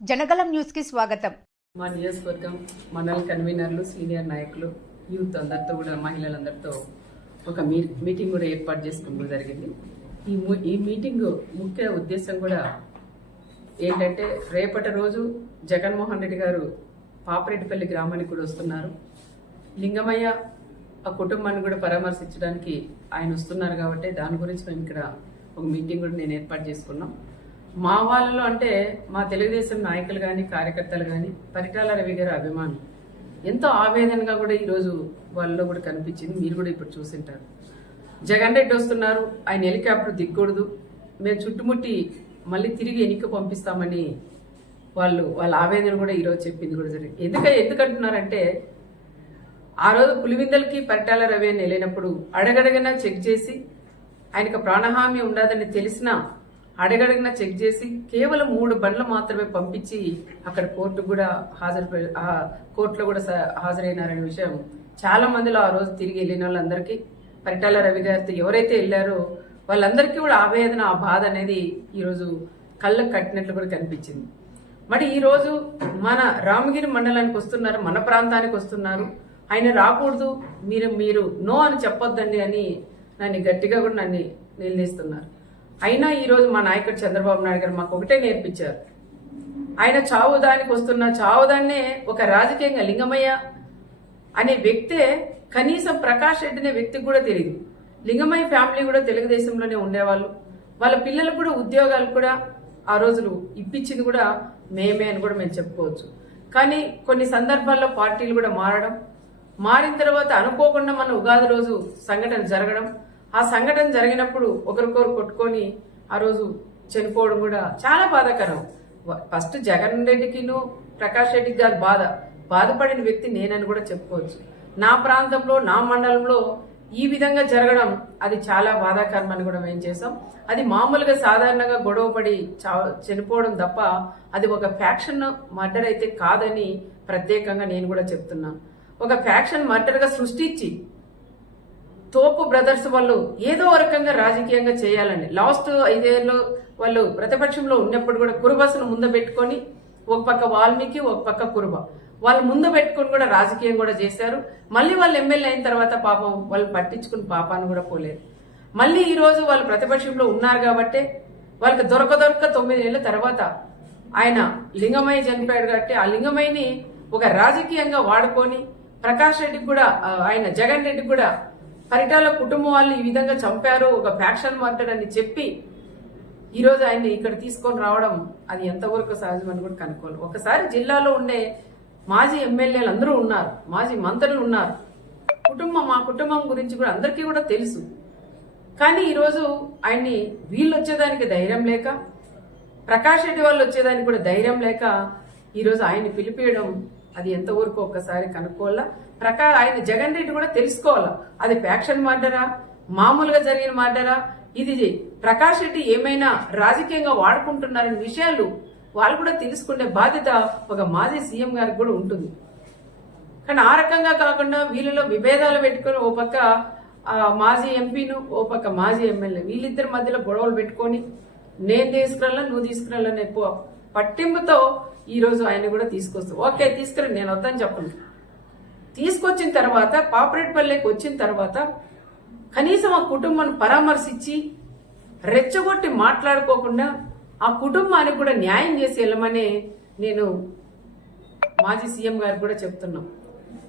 Janagalam news కి స్వాగతం. మా నియోజకవర్గం మండల కన్వీనర్లు, సీనియర్ నాయకులు, యూత్ అందరితో కూడా మహిళలందరితో ఒక మీటింగ్ కూడా ఏర్పాటు చేసుకోవడం జరిగింది. ఈ మీటింగ్ ముఖ్య ఉద్దేశం కూడా ఏంటంటే, రేపటి రోజు జగన్మోహన్ రెడ్డి గారు పాపరెడ్డిపల్లి గ్రామానికి కూడా వస్తున్నారు. లింగమయ్య ఆ కుటుంబాన్ని కూడా పరామర్శించడానికి ఆయన వస్తున్నారు కాబట్టి దాని గురించి మేము ఇక్కడ ఒక మీటింగ్ కూడా నేను ఏర్పాటు చేసుకున్నాం. మా వాళ్ళలో అంటే మా తెలుగుదేశం నాయకులు కానీ కార్యకర్తలు కానీ పరిటాల రవి గారి అభిమానం ఎంతో ఆవేదనగా కూడా ఈరోజు వాళ్ళలో కూడా కనిపించింది. మీరు కూడా ఇప్పుడు చూసింటారు. జగన్ రెడ్డి వస్తున్నారు, ఆయన హెలికాప్టర్ దిగకూడదు, మేము చుట్టుముట్టి మళ్ళీ తిరిగి ఎన్నిక పంపిస్తామని వాళ్ళ ఆవేదన కూడా ఈరోజు చెప్పింది కూడా జరిగింది. ఎందుకంటున్నారంటే, ఆ రోజు పులివిందలకి పరిటాల రవి అని వెళ్ళినప్పుడు అడగడగనా చెక్ చేసి ఆయనకు ప్రాణహామీ ఉండదని తెలిసినా అడగడగిన చెక్ చేసి కేవలం 3 బండ్లు మాత్రమే పంపించి అక్కడ కోర్టులో కూడా హాజరైనారనే విషయం చాలా మందిలో ఆ రోజు తిరిగి వెళ్ళిన వాళ్ళందరికీ, పరిటాల రవి గారితో ఎవరైతే వెళ్ళారో వాళ్ళందరికీ కూడా ఆవేదన, ఆ బాధ అనేది ఈరోజు కళ్ళకు కట్టినట్లు కూడా కనిపించింది. మరి ఈరోజు మన రామగిరి మండలానికి వస్తున్నారు, మన ప్రాంతానికి వస్తున్నారు, ఆయన రాకూడదు, మీరు నో అని చెప్పొద్దండి అని నన్ను గట్టిగా కూడా నిలదీస్తున్నారు. అయినా ఈరోజు మా నాయకుడు చంద్రబాబు నాయుడు గారు మాకు ఒకటే నేర్పించారు. ఆయన చావుదానికి వస్తున్న చావుదాన్నే ఒక రాజకీయంగా లింగమయ్య అనే వ్యక్తే కనీసం ప్రకాష్ రెడ్డి అనే వ్యక్తికి కూడా తెలియదు. లింగమయ్య ఫ్యామిలీ కూడా తెలుగుదేశంలోనే ఉండేవాళ్ళు. వాళ్ళ పిల్లలకు కూడా ఉద్యోగాలు కూడా ఆ రోజులు ఇప్పించింది కూడా మేమే అని కూడా మేము చెప్పుకోవచ్చు. కానీ కొన్ని సందర్భాల్లో పార్టీలు కూడా మారిన తర్వాత అనుకోకుండా మన ఉగాది రోజు సంఘటన జరగడం, ఆ సంఘటన జరిగినప్పుడు ఒకరికొకరు కొట్టుకొని ఆ రోజు చనిపోవడం కూడా చాలా బాధాకరం. ఫస్ట్ జగన్ రెడ్డికిను ప్రకాష్ రెడ్డికి కాదు బాధపడిన వ్యక్తి నేనని కూడా చెప్పుకోవచ్చు. నా ప్రాంతంలో, నా మండలంలో ఈ విధంగా జరగడం అది చాలా బాధాకరం అని కూడా మేము చేసాం. అది మామూలుగా సాధారణంగా గొడవపడి చనిపోవడం తప్ప అది ఒక ఫ్యాక్షన్ మర్డర్ అయితే కాదని ప్రత్యేకంగా నేను కూడా చెప్తున్నాను. ఒక ఫ్యాక్షన్ మర్డర్గా సృష్టించి తోపు బ్రదర్స్ వాళ్ళు ఏదో రకంగా రాజకీయంగా చేయాలండి. లాస్ట్ 5 ఏళ్ళు వాళ్ళు ప్రతిపక్షంలో ఉన్నప్పుడు కూడా కురుబస్సును ముందు పెట్టుకొని, ఒక పక్క వాల్మీకి, ఒక పక్క కురుబ, వాళ్ళు ముందు పెట్టుకుని కూడా రాజకీయం కూడా చేశారు. మళ్ళీ వాళ్ళు ఎమ్మెల్యే అయిన తర్వాత పాపం వాళ్ళు పట్టించుకుని పాపాన్ని కూడా పోలేదు. మళ్ళీ ఈ రోజు వాళ్ళు ప్రతిపక్షంలో ఉన్నారు కాబట్టి వాళ్ళకి దొరక 9 ఏళ్ల తర్వాత ఆయన లింగమయ్య చనిపోయాడు కాబట్టి ఆ లింగమయ్యని ఒక రాజకీయంగా వాడుకొని ప్రకాష్ రెడ్డికి కూడా, ఆయన జగన్ రెడ్డికి కూడా పరిటాల కుటుంబం వాళ్ళు ఈ విధంగా చంపారు, ఒక ఫ్యాక్షన్ మర్డర్ అని చెప్పి ఈరోజు ఆయన్ని ఇక్కడ తీసుకొని రావడం అది ఎంతవరకు సహజమని కూడా కనుక్కోవాలి. ఒకసారి జిల్లాలో ఉండే మాజీ ఎమ్మెల్యేలు అందరూ ఉన్నారు, మాజీ మంత్రులు ఉన్నారు, మా కుటుంబం గురించి కూడా అందరికీ కూడా తెలుసు. కానీ ఈరోజు ఆయన్ని వీళ్ళు వచ్చేదానికి ధైర్యం లేక, ప్రకాష్ రెడ్డి వాళ్ళు వచ్చేదానికి కూడా ధైర్యం లేక ఈరోజు ఆయన్ని పిలిపియడం అది ఎంతవరకు ఒక్కసారి కనుక్కోవాలా. ఆయన జగన్ రెడ్డి కూడా తెలుసుకోవాలా, అది ఫ్యాక్షన్ మర్డరా, మామూలుగా జరిగిన మర్డరా, ఇది ప్రకాష్ రెడ్డి ఏమైనా రాజకీయంగా వాడుకుంటున్నారనే విషయాలు వాళ్ళు కూడా తెలుసుకునే బాధ్యత ఒక మాజీ సీఎం గారికి కూడా ఉంటుంది. కానీ ఆ రకంగా కాకుండా వీళ్ళలో విభేదాలు పెట్టుకుని ఓ పక్క మాజీ ఎంపీను, ఓ పక్క మాజీ ఎమ్మెల్యే, వీళ్ళిద్దరి మధ్యలో గొడవలు పెట్టుకొని నేను తీసుకురాలా, నువ్వు తీసుకురాలని పట్టింపుతో ఈ రోజు ఆయన కూడా తీసుకొస్తావు. ఓకే తీసుకురండి, నేను వద్దని చెప్పను. తీసుకొచ్చిన తర్వాత పాపరెడ్డిపల్లికి వచ్చిన తర్వాత కనీసం ఆ కుటుంబాన్ని పరామర్శించి రెచ్చగొట్టి మాట్లాడుకోకుండా ఆ కుటుంబానికి కూడా న్యాయం చేసి వెళ్ళమని నేను మాజీ సీఎం గారికి కూడా చెప్తున్నాం.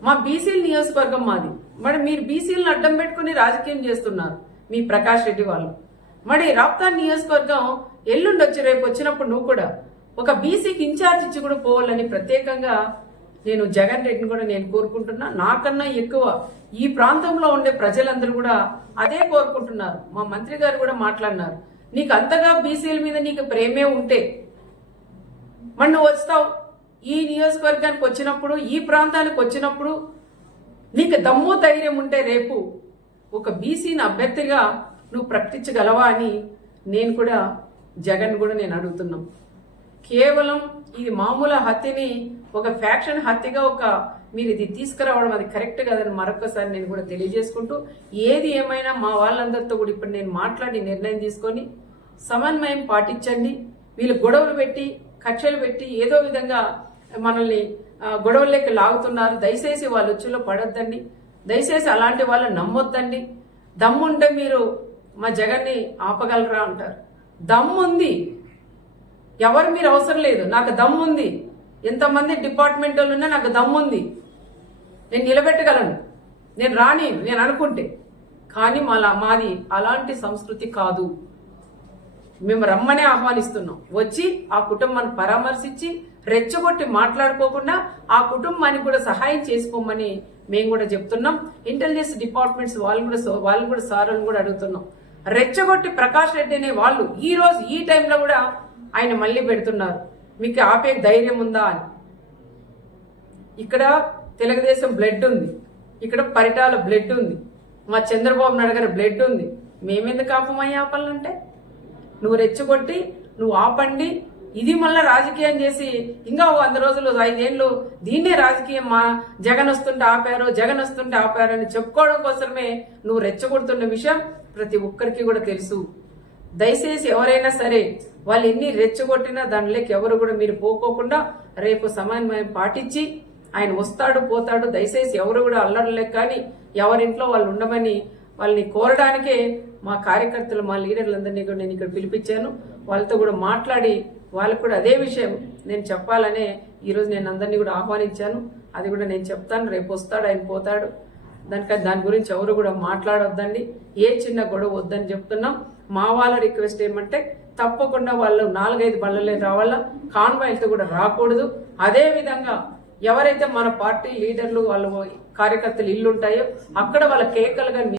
మా బీసీల నియోజకవర్గం మాది, మరి మీరు బీసీలను అడ్డం పెట్టుకుని రాజకీయం చేస్తున్నారు మీ ప్రకాష్ రెడ్డి వాళ్ళు. మరి రాప్తాన్ నియోజకవర్గం ఎల్లుండొచ్చి రేపు వచ్చినప్పుడు నువ్వు కూడా ఒక బీసీకి ఇన్ఛార్జ్ ఇచ్చి కూడా పోవాలని ప్రత్యేకంగా నేను జగన్ రెడ్డిని కూడా నేను కోరుకుంటున్నా. నాకన్నా ఎక్కువ ఈ ప్రాంతంలో ఉండే ప్రజలందరూ కూడా అదే కోరుకుంటున్నారు. మా మంత్రి గారు కూడా మాట్లాడినారు, నీకు అంతగా బీసీల మీద నీకు ప్రేమే ఉంటే మరి నువ్వు వస్తావు, ఈ నియోజకవర్గానికి వచ్చినప్పుడు, ఈ ప్రాంతానికి వచ్చినప్పుడు నీకు దమ్ము ధైర్యం ఉంటే రేపు ఒక బీసీని అభ్యర్థిగా నువ్వు ప్రకటించగలవా అని నేను కూడా జగన్ కూడా నేను అడుగుతున్నాం. కేవలం ఇది మామూలు హత్యని ఒక ఫ్యాక్షన్ హత్యగా మీరు ఇది తీసుకురావడం అది కరెక్ట్ కాదని మరొకసారి నేను కూడా తెలియజేసుకుంటూ, ఏది ఏమైనా మా వాళ్ళందరితో కూడా ఇప్పుడు నేను మాట్లాడి నిర్ణయం తీసుకొని సమన్వయం పాటించండి. వీళ్ళు గొడవలు పెట్టి కక్షలు పెట్టి ఏదో విధంగా మనల్ని గొడవల్లోకి లాగుతున్నారు. దయచేసి వాళ్ళ ఉచ్చులో పడొద్దండి. దయచేసి అలాంటి వాళ్ళని నమ్మొద్దండి. దమ్ముంటే మీరు మా జగన్ని ఆపగలరా అంటారు. దమ్ముంది, ఎవరు మీరు అవసరం లేదు, నాకు దమ్ముంది. ఎంతమంది డిపార్ట్మెంట్ వాళ్ళు ఉన్నా నాకు దమ్ముంది, నేను నిలబెట్టగలను, నేను నేను అనుకుంటే. కానీ మాది అలాంటి సంస్కృతి కాదు. మేము రమ్మనే ఆహ్వానిస్తున్నాం. వచ్చి ఆ కుటుంబాన్ని పరామర్శించి రెచ్చగొట్టి మాట్లాడుకోకుండా ఆ కుటుంబానికి కూడా సహాయం చేసుకోమని మేము కూడా చెప్తున్నాం. ఇంటెలిజెన్స్ డిపార్ట్మెంట్స్ వాళ్ళు కూడా సార్లను కూడా అడుగుతున్నాం. రెచ్చగొట్టి ప్రకాష్ రెడ్డి అనే వాళ్ళు ఈ రోజు ఈ టైంలో కూడా ఆయన మళ్ళీ పెడుతున్నారు. మీకు ఆపే ధైర్యం ఉందా అని. ఇక్కడ తెలుగుదేశం బ్లడ్ ఉంది, ఇక్కడ పరిటాల బ్లడ్ ఉంది, మా చంద్రబాబు నాయుడు గారి బ్లడ్ ఉంది. మేమెందుకు ఆపమయ్యా ఆపాలంటే? నువ్వు రెచ్చగొట్టి నువ్వు ఆపండి, ఇది మళ్ళీ రాజకీయం చేసి ఇంకా 100 రోజులు 5 ఏళ్ళు దీన్నే రాజకీయం, మా జగన్ వస్తుంటే ఆపారు అని చెప్పుకోవడం కోసమే నువ్వు రెచ్చగొడుతున్న విషయం ప్రతి ఒక్కరికి కూడా తెలుసు. దయచేసి ఎవరైనా సరే వాళ్ళు ఎన్ని రెచ్చగొట్టినా దానిలోకి ఎవరు కూడా మీరు పోకోకుండా రేపు సమన్వయం పాటించి ఆయన వస్తాడు పోతాడు. దయచేసి ఎవరు కూడా అల్లర్లేక కానీ ఎవరింట్లో వాళ్ళు ఉండమని వాళ్ళని కోరడానికే మా కార్యకర్తలు మా లీడర్లందరినీ కూడా నేను ఇక్కడ పిలిపించాను. వాళ్ళతో కూడా మాట్లాడి వాళ్ళకు కూడా అదే విషయం నేను చెప్పాలనే ఈరోజు నేను అందరినీ కూడా ఆహ్వానించాను. అది కూడా నేను చెప్తాను. రేపు వస్తాడు, ఆయన పోతాడు. దాని గురించి ఎవరు కూడా మాట్లాడొద్దండి. ఏ చిన్న గొడవ వద్దని చెప్తున్నాం. మా వాళ్ళ రిక్వెస్ట్ ఏమంటే తప్పకుండా వాళ్ళు 4-5 బళ్ళలే రావాలా, కాన్వాయ్లతో కూడా రాకూడదు. అదే విధంగా ఎవరైతే మన పార్టీ లీడర్లు వాళ్ళ కార్యకర్తలు ఇల్లు ఉంటాయో అక్కడ వాళ్ళ కేకలుగా